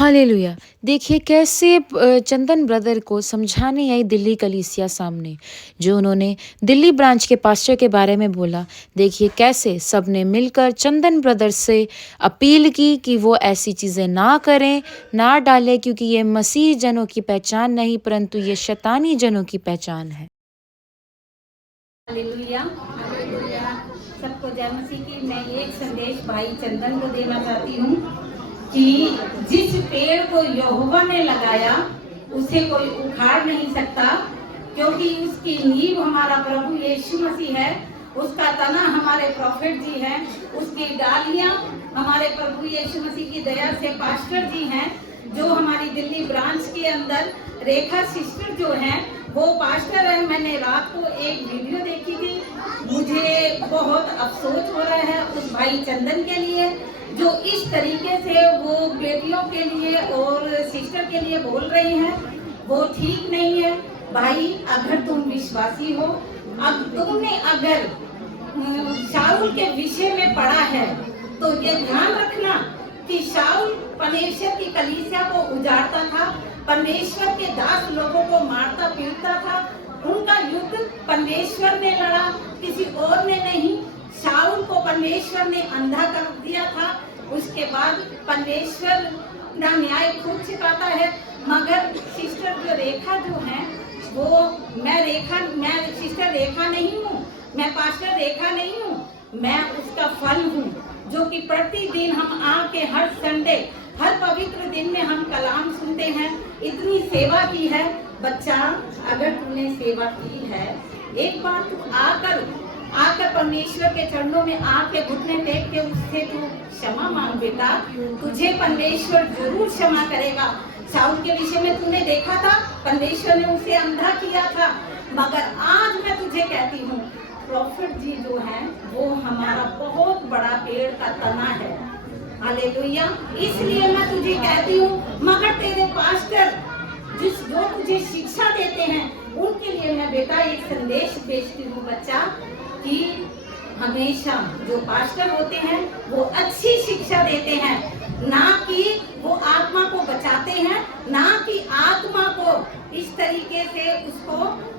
Hallelujah. देखिए कैसे चंदन brother को समझाने आई दिल्ली कलीसिया सामने, जो उन्होंने दिल्ली ब्रांच के पास्टर के बारे में बोला। देखिए कैसे सबने मिलकर चंदन ब्रदर से अपील की कि वो ऐसी चीज़ें ना करें, ना डालें, क्योंकि ये मसीह जनों की पहचान नहीं परंतु ये शैतानी जनों की पहचान है। हालेलुया। हालेलुया। सबको जय मसीह की। मैं एक संदेश भाई चंदन को देना चाहती हूँ कि जिस पेड़ को यहोवा ने लगाया उसे कोई उखाड़ नहीं सकता, क्योंकि उसकी नींव हमारा प्रभु यीशु मसीह है, उसका तना हमारे प्रॉफिट जी हैं, उसकी डालियां हमारे प्रभु यीशु मसीह की दया से पास्टर जी हैं, जो हमारी दिल्ली ब्रांच के अंदर रेखा सिस्टर जो हैं वो पास्टर है। मैंने रात को एक वीडियो देखी थी, मुझे बहुत अफसोस हो रहा है उस भाई चंदन के लिए, जो इस तरीके से वो बेटियों के लिए और सिस्टर के लिए बोल रही हैं, वो ठीक नहीं है। भाई अगर तुम विश्वासी हो, अब तुमने अगर शाऊल के विषय में पढ़ा है तो ये ध्यान रखना कि शाऊल परमेश्वर की कलीसिया को उजाड़ता था, परमेश्वर के दास लोगों को मारता पीटता था। उनका युद्ध परमेश्वर ने लड़ा, किसी और ने नहीं। शाऊल को परमेश्वर ने अंधा कर दिया था, उसके बाद परमेश्वर ना न्याय खुद छिपाता है। मगर सिस्टर जो रेखा जो है वो मैं सिस्टर रेखा नहीं हूँ, मैं पास्टर रेखा नहीं हूँ, मैं उसका फल हूँ, जो कि प्रतिदिन हम आके हर संडे हर पवित्र दिन में हम कलाम सुनते हैं। इतनी सेवा की है बच्चा, अगर तूने सेवा की है, एक बार तू आकर परमेश्वर के चरणों में आके घुटने टेक के उससे तू क्षमा मांग बेटा, तुझे परमेश्वर जरूर क्षमा करेगा। शाऊल के विषय में तूने देखा था, परमेश्वर ने उसे अंधा किया था, मगर आज मैं तुझे कहती हूँ प्रॉफिट जी जो है वो हमारा बहुत बड़ा पेड़ का तना है। हालेलुया। इसलिए मैं तुझे कहती हूँ, मगर तेरे पास्टर जो तुझे शिक्षा देते हैं उनके लिए मैं बेटा एक संदेश भेजती हूँ बच्चा, कि हमेशा जो पास्टर होते हैं वो अच्छी शिक्षा देते हैं, ना कि वो आत्मा को बचाते हैं, ना कि आत्मा को इस तरीके से उसको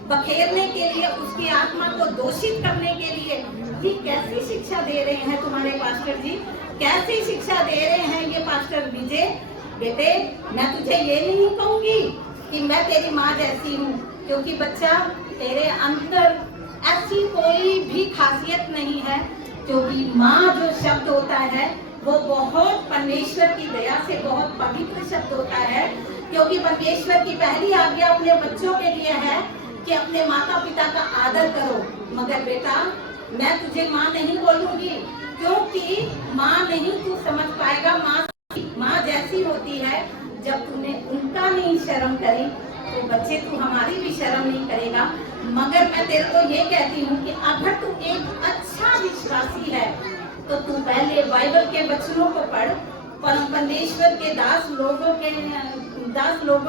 बखेरने के लिए, उसकी आत्मा को दोषित करने के लिए। ये कैसी शिक्षा दे रहे हैं तुम्हारे पास्टर जी, कैसी शिक्षा दे रहे हैं ये पास्टर विजय। बेटे मैं तुझे ये नहीं कहूंगी कि मैं तेरी माँ जैसी हूँ, क्योंकि बच्चा तेरे अंदर ऐसी कोई भी खासियत नहीं है, क्योंकि माँ जो शब्द होता है वो बहुत परमेश्वर की दया से बहुत पवित्र शब्द होता है, क्योंकि परमेश्वर की पहली आज्ञा अपने बच्चों के लिए है कि अपने माता पिता का आदर करो। मगर बेटा मैं तुझे माँ नहीं बोलूंगी, क्योंकि माँ नहीं तू समझ पाएगा। माँ जैसी होती है, जब तूने उनका नहीं शर्म करी तो बच्चे तू हमारी भी शर्म नहीं करेगा। मगर मैं तेरे को ये कहती हूँ कि अगर तू एक अच्छा विश्वासी है तो तू पहले बाइबल के वचनों को पढ़, परमेश्वर के दास लोगों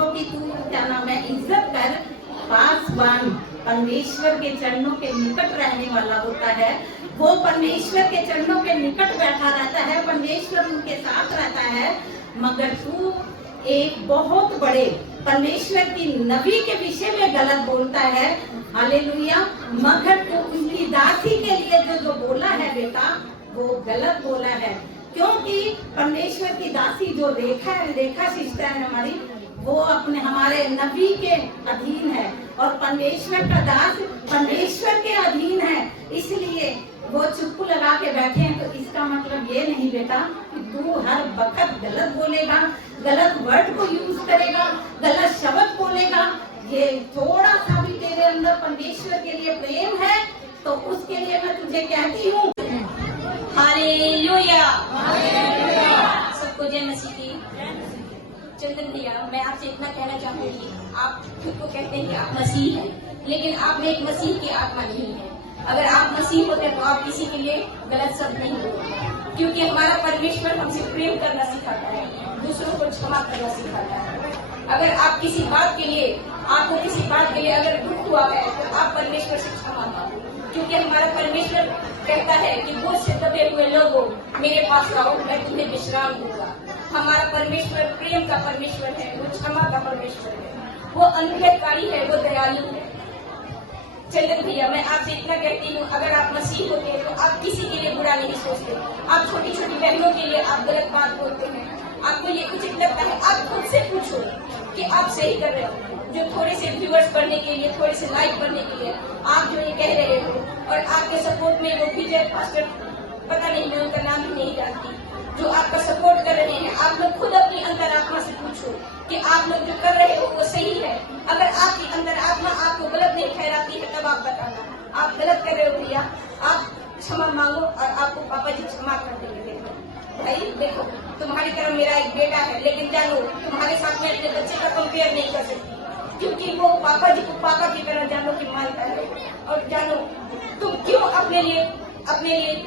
की तू क्या नाम है इज्जत कर। पासवान परमेश्वर के चरणों के निकट रहने वाला होता है, वो परमेश्वर के चरणों के निकट बैठा रहता है, परमेश्वर उनके साथ रहता है। मगर तू एक बहुत बड़े परमेश्वर की नबी के विषय में गलत बोलता है। हालेलुया। मगर तू उसकी दासी के लिए जो बोला है बेटा वो गलत बोला है, क्योंकि परमेश्वर की दासी जो रेखा सिस्टर है हमारी, वो अपने हमारे नबी के अधीन है, और परमेश्वर का दास परमेश्वर के अधीन है। इसलिए वो चुप लगा के बैठे हैं, तो इसका मतलब ये नहीं बेटा कि तू हर वक्त गलत बोलेगा, गलत वर्ड को यूज करेगा, गलत शब्द बोलेगा। ये थोड़ा सा भी तेरे अंदर परमेश्वर के लिए प्रेम है तो उसके लिए मैं तुझे कहती हूँ हालेलुया। सबको जय मसीह की। चंदन भैया मैं आपसे इतना कहना चाहूंगी, आप खुद को कहते हैं कि आप मसीह हैं, लेकिन आप में एक मसीह की आत्मा नहीं है। अगर आप मसीह होते तो आप किसी के लिए गलत शब्द नहीं बोलते, क्योंकि हमारा परमेश्वर हमसे प्रेम करना सिखाता है, दूसरों को क्षमा करना सिखाता है। अगर आप किसी बात के लिए, आपको किसी बात के लिए अगर दुख हुआ है तो आप परमेश्वर से क्षमा मांगो, क्योंकि हमारा परमेश्वर कहता है कि बोझ से दबे हुए लोगों मेरे पास आओ, मैं तुम्हें विश्राम दूंगा। हमारा परमेश्वर प्रेम का परमेश्वर है, वो क्षमा का परमेश्वर है, वो अनुग्रहकारी है, वो दयालु है। चंदन भैया, मैं आपसे इतना कहती हूँ, अगर आप मसीह होते हैं तो आप किसी के लिए बुरा नहीं सोचते। आप छोटी छोटी बहनों के लिए आप गलत बात बोलते हैं, आपको ये उचित लगता है, आप खुद से पूछो कि आप सही कर रहे हो। जो थोड़े से व्यूअर्स बढ़ने के लिए, थोड़े से लाइक बढ़ने के लिए आप जो ये कह रहे हो, और आपके सपोर्ट में वो विजय पास्टर, पता नहीं, मैं उनका नाम भी नहीं जानती, जो आपका सपोर्ट कर रहे हैं, आप लोग खुद अपनी अंतरात्मा से पूछो कि आप लोग जो कर रहे हो वो सही है। अगर आपकी अंतरात्मा आपको गलत नहीं ठहराती है तब आप बताना आप गलत कर रहे हो भैया। आप क्षमा मांगो और आपको पापा जी क्षमा कर देंगे। भाई देखो, तुम्हारी तरह मेरा एक बेटा है, लेकिन जानो तुम्हारे साथ में अपने बच्चे का कंपेयर नहीं कर सकती, क्योंकि वो पापा जी को पापा की तरह जानो कि मानता है। और जानो तुम क्यों अपने लिए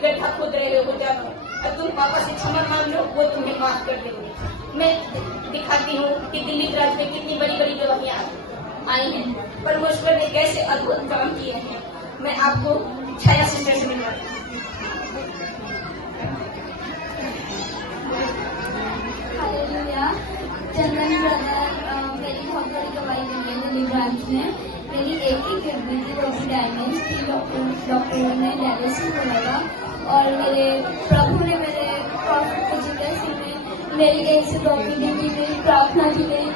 गड्ढा खोद रहे हो, जानो, और तुम पापा से क्षमा मांग लो, वो तुम्हें माफ कर देंगे। मैं दिखाती हूँ कि दिल्ली ब्रांच में कितनी बड़ी बड़ी दवाइयाँ आई हैं, परमेश्वर ने कैसे अद्भुत काम किए हैं। मैं आपको छाया सिस्टर से मिलवाती हूँ। हालेलुया। चंदन ब्रदर मेरी बहुत बड़ी दवाई दी है दिल्ली ब्रांच में। मेरी एक ही किडनी थी, वो भी डैमेज थी, डॉक्टरों ने डायलिसिस बोला था, और मेरे प्रभु ने मेरे प्रॉफिट को जिंदगी में मेरी एक से डॉक्टर दी, मेरी प्रार्थना की, मेरी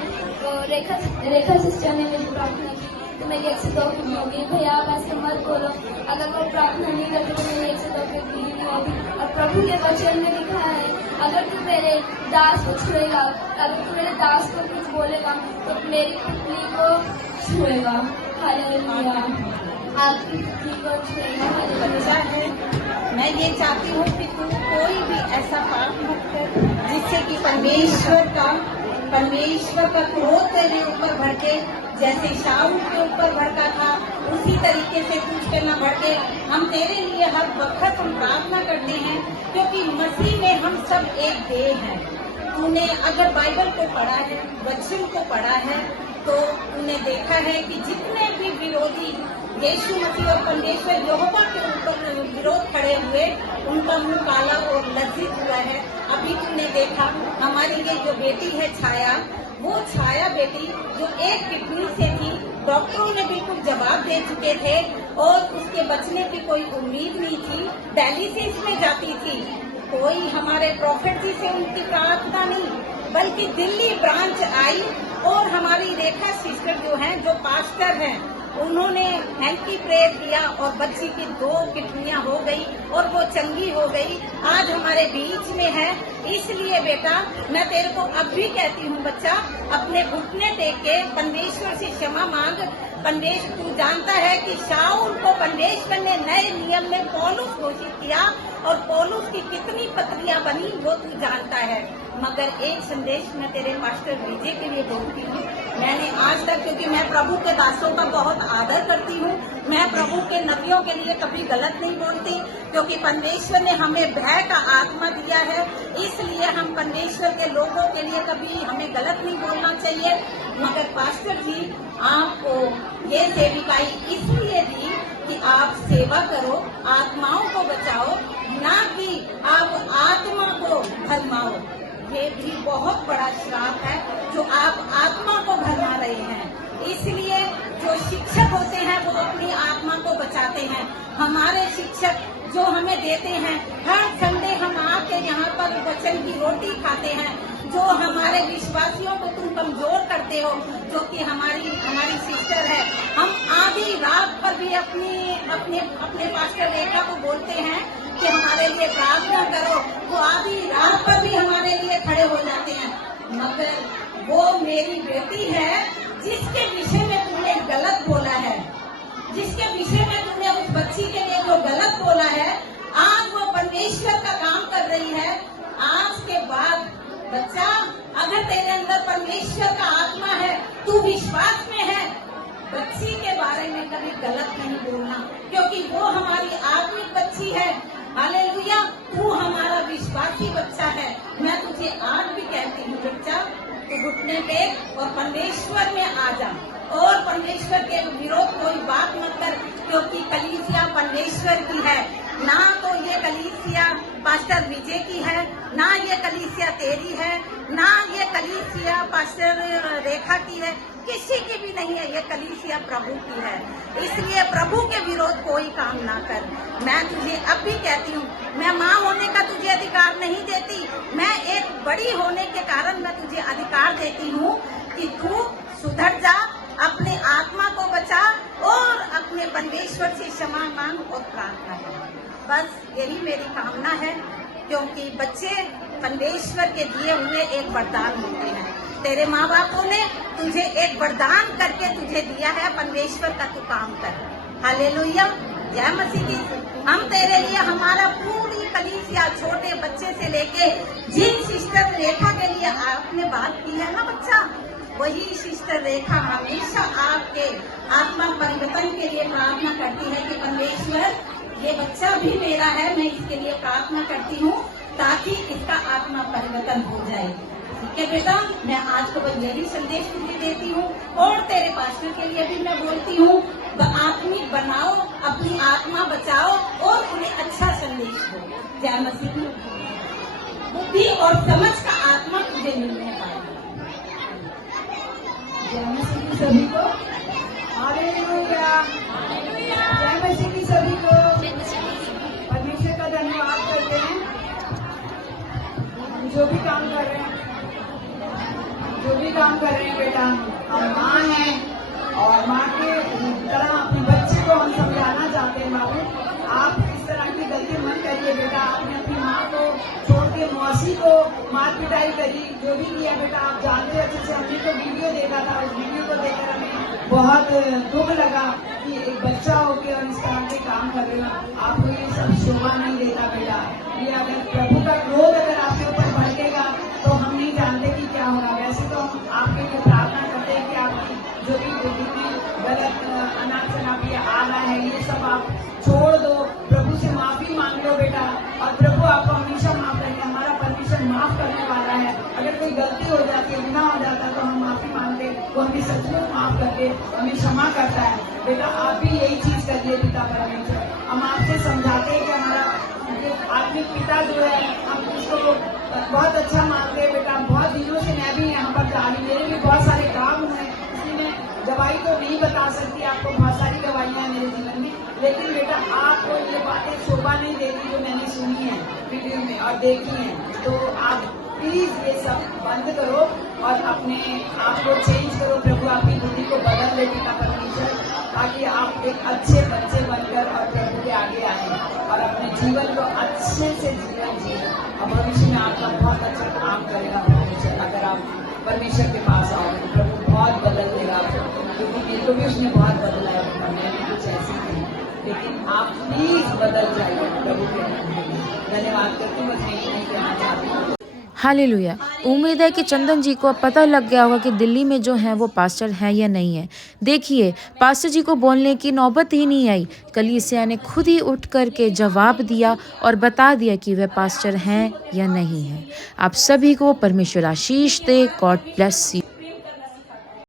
रेखा सिस्टर ने मेरी प्रार्थना की, तो मेरी एक से डॉक्टर दी होगी। भैया आप ऐसे मत बोलो, अगर वो प्रार्थना नहीं करते तो मेरी एक से डॉक्टर दी नहीं होगी। और प्रभु के वचन में लिखा है, अगर तू मेरे दास को छुएगा, अगर तू मेरे दास को कुछ बोलेगा तो मेरी पुतली को छुएगा। हालेलुया। आपकी पुतली को छुएगा। बच्चा है, मैं ये चाहती हूँ कि तू कोई भी ऐसा पाप मत कर जिससे कि परमेश्वर का क्रोध तेरे ऊपर भड़के। जैसे शाऊल के ऊपर भड़का था, उसी तरीके से तुझ पे न भड़के। हम तेरे लिए हर वक्त हम प्रार्थना करते हैं, क्योंकि मसीह में हम सब एक देह हैं। तूने अगर बाइबल को पढ़ा है, वचन को पढ़ा है, तो तूने देखा है कि जितने भी विरोधी यीशु मसीह और परमेश्वर यहोवा के ऊपर विरोध खड़े हुए, उनका मुंह काला और लज्जित हुआ है। अभी तुमने देखा हमारी ये जो बेटी है छाया, वो छाया बेटी जो एक किडनी से थी, डॉक्टरों ने बिल्कुल जवाब दे चुके थे और उसके बचने की कोई उम्मीद नहीं थी, डायलिसिस में जाती थी। कोई हमारे प्रॉफिट जी से उनकी प्रार्थना नहीं, बल्कि दिल्ली ब्रांच आई और हमारी रेखा सिस्टर जो हैं, जो पास्टर हैं, उन्होंने हैंकी प्रेयर किया और बच्ची की 2 किडनियां हो गई और वो चंगी हो गई, आज हमारे बीच में है। इसलिए बेटा, मैं तेरे को अब भी कहती हूँ बच्चा, अपने घुटने टेक के परमेश्वर से क्षमा मांग। परमेश्वर, तू जानता है कि शाऊल को परमेश्वर ने नए नियम में पौलुस घोषित किया और पौलुस की कितनी पत्रियां बनी वो तू जानता है। मगर एक संदेश मैं तेरे मास्टर विजय के लिए बोलती हूँ। मैंने आज तक, क्योंकि मैं प्रभु के दासों का बहुत आदर करती हूँ, मैं प्रभु के नबियों के लिए कभी गलत नहीं बोलती, क्योंकि परमेश्वर ने हमें भय का आत्मा दिया है। इसलिए हम परमेश्वर के लोगों के लिए कभी हमें गलत नहीं बोलना चाहिए। मगर पास्टर जी, आपको ये सेविकाई इसलिए दी कि आप सेवा करो, आत्माओं को बचाओ, ना कि आप आत्मा को भरमाओ। ये भी बहुत बड़ा श्राप है जो आप आत्मा को भरमा रहे हैं। इसलिए जो शिक्षक होते हैं वो अपनी आत्मा को बचाते हैं। हमारे शिक्षक जो हमें देते हैं, हर संडे हम आके यहाँ पर वचन की रोटी खाते हैं। जो हमारे विश्वासियों को तुम कमजोर करते हो, जो कि हमारी सिस्टर है, हम आधी रात पर भी अपने पास्टर रेखा को बोलते हैं कि हमारे लिए प्रार्थना करो, वो आधी रात पर भी हमारे लिए खड़े हो जाते हैं। मगर वो मेरी बेटी है जिसके विषय में तुमने गलत बोला है, जिसके विषय में तुमने उस बच्ची के लिए जो गलत बोला है, आज वो परमेश्वर का काम कर रही है। आज के बाद बच्चा, अगर तेरे अंदर परमेश्वर का आत्मा है, तू विश्वास में है, बच्ची के बारे में कभी गलत नहीं बोलना, क्योंकि वो हमारी आत्मिक बच्ची है। हालेलुया, तू हमारा विश्वासी बच्चा है। मैं तुझे आज भी कहती हूँ बच्चा, तू घुटने पे और परमेश्वर में आ जा, और परमेश्वर के विरोध कोई बात मत कर, क्योंकि कलीसिया परमेश्वर की है। ना तो ये कलीसिया पास्टर विजय की है, ना ये कलीसिया तेरी है, ना ये कलीसिया पास्टर रेखा की है, किसी की भी नहीं है। ये कलीसिया प्रभु की है, इसलिए प्रभु के विरोध कोई काम ना कर। मैं तुझे अब भी कहती हूँ, मैं माँ होने का तुझे अधिकार नहीं देती, मैं एक बड़ी होने के कारण मैं तुझे अधिकार देती हूँ कि तू सुधर जा, अपने आत्मा को बचा और अपने परमेश्वर से क्षमा मांग और प्रार्थना कर। बस यही मेरी कामना है, क्योंकि बच्चे परमेश्वर के दिए हुए एक वरदान होते हैं। तेरे माँ बापों ने तुझे एक वरदान करके तुझे दिया है, परमेश्वर का तू काम कर। हालेलुया, जय मसीह की। हम तेरे लिए हमारा पूरी कलीसिया, छोटे बच्चे से लेके जिन सिस्टर रेखा के लिए आपने बात की है ना बच्चा, वही सिस्टर रेखा हमेशा आपके आत्मा परिवर्तन के लिए प्रार्थना करती है कि परमेश्वर ये बच्चा भी मेरा है, मैं इसके लिए प्रार्थना करती हूँ ताकि इसका आत्मा परिवर्तन हो जाए। ठीक है बेटा, मैं आज को बस यही संदेश तुझे देती हूँ और तेरे पास्टर के लिए भी मैं बोलती हूँ, आत्मिक बनाओ, अपनी आत्मा बचाओ और उन्हें अच्छा संदेश दो। जय मसीह की। बुद्धि और समझ का आत्मा तुझे मिलने पाए। जय मसीह की सभी को। हालेलुया। जय मसीह की सभी को। परमेश्वर का धन्यवाद करते हैं। हम जो भी काम कर रहे हैं बेटा, हम माँ हैं और माँ के तरह अपने बच्चे को हम समझाना चाहते हैं। बाबू, आप इस तरह की गलती मत करिए बेटा। आपने अपनी माँ को छोड़ के मौसी को मार पिटाई करी, जो भी किया बेटा आप जानते हो अच्छे से। हमने तो वीडियो देखा था, उस वीडियो को देखकर हमें बहुत दुख लगा कि एक बच्चा होके और इस तरह के काम कर रहे हो। आपको ये सब शोभा नहीं देगा बेटा। ये अगर प्रभु का क्रोध अगर आपके ऊपर भड़केगा तो हम नहीं जानते कि क्या होगा। वैसे तो हम आपके लिए प्रार्थना करते हैं कि आपकी जो भी गलत अनाप शनाप ये आ रहा है, ये सब आप छोड़ दो, प्रभु से माफी मांग लो बेटा, और प्रभु आपको हमेशा माफ करेंगे। हमारा परमेश्वर माफ करने वाला है। अगर कोई गलती हो जाती है, गुनाह हो जाता है, तो हम माफी मांगते, वो हमें सचमुच माफ करके हमें क्षमा करता है। बेटा आप भी यही चीज करिए पिता परमेश्वर। हम आपसे समझाते हैं कि हमारा आत्मिक पिता जो है, हम उसको बहुत अच्छा मानते हैं बेटा। बहुत दिनों से मैं भी यहाँ पर जा रही, मेरे भी बहुत सारे काम हुए, इसलिए दवाई तो नहीं बता सकती आपको, बहुत सारी दवाइयाँ हैं मेरे जीवन में, लेकिन बेटा आपको ये बातें शोभा नहीं देती जो मैंने सुनी है वीडियो में और देखी है। तो आप प्लीज ये सब बंद करो और अपने आप को चेंज करो। प्रभु आपकी बुद्धि को बदल दे पिता परमेश्वर, ताकि आप एक अच्छे बच्चे बनकर और प्रभु के आगे आए और अपने जीवन को अच्छे से जीवन जिए और भविष्य में आपका बहुत अच्छा काम करेगा परमेश्वर। अगर आप परमेश्वर के पास आओगे तो प्रभु बहुत बदल देगा आपको, क्योंकि मेरे को भी उसने बहुत बदला है। मैंने कुछ ऐसी थी, लेकिन आप प्लीज बदल जाइए प्रभु के। धन्यवाद करती हूँ, बस नहीं कहना चाहती हूँ। हालेलुया। उम्मीद है कि चंदन जी को अब पता लग गया होगा कि दिल्ली में जो है वो पास्टर है या नहीं है। देखिए, पास्टर जी को बोलने की नौबत ही नहीं आई। कलीसिया ने खुद ही उठ कर के जवाब दिया और बता दिया कि वह पास्टर हैं या नहीं है। आप सभी को परमेश्वर आशीष दे। God bless you.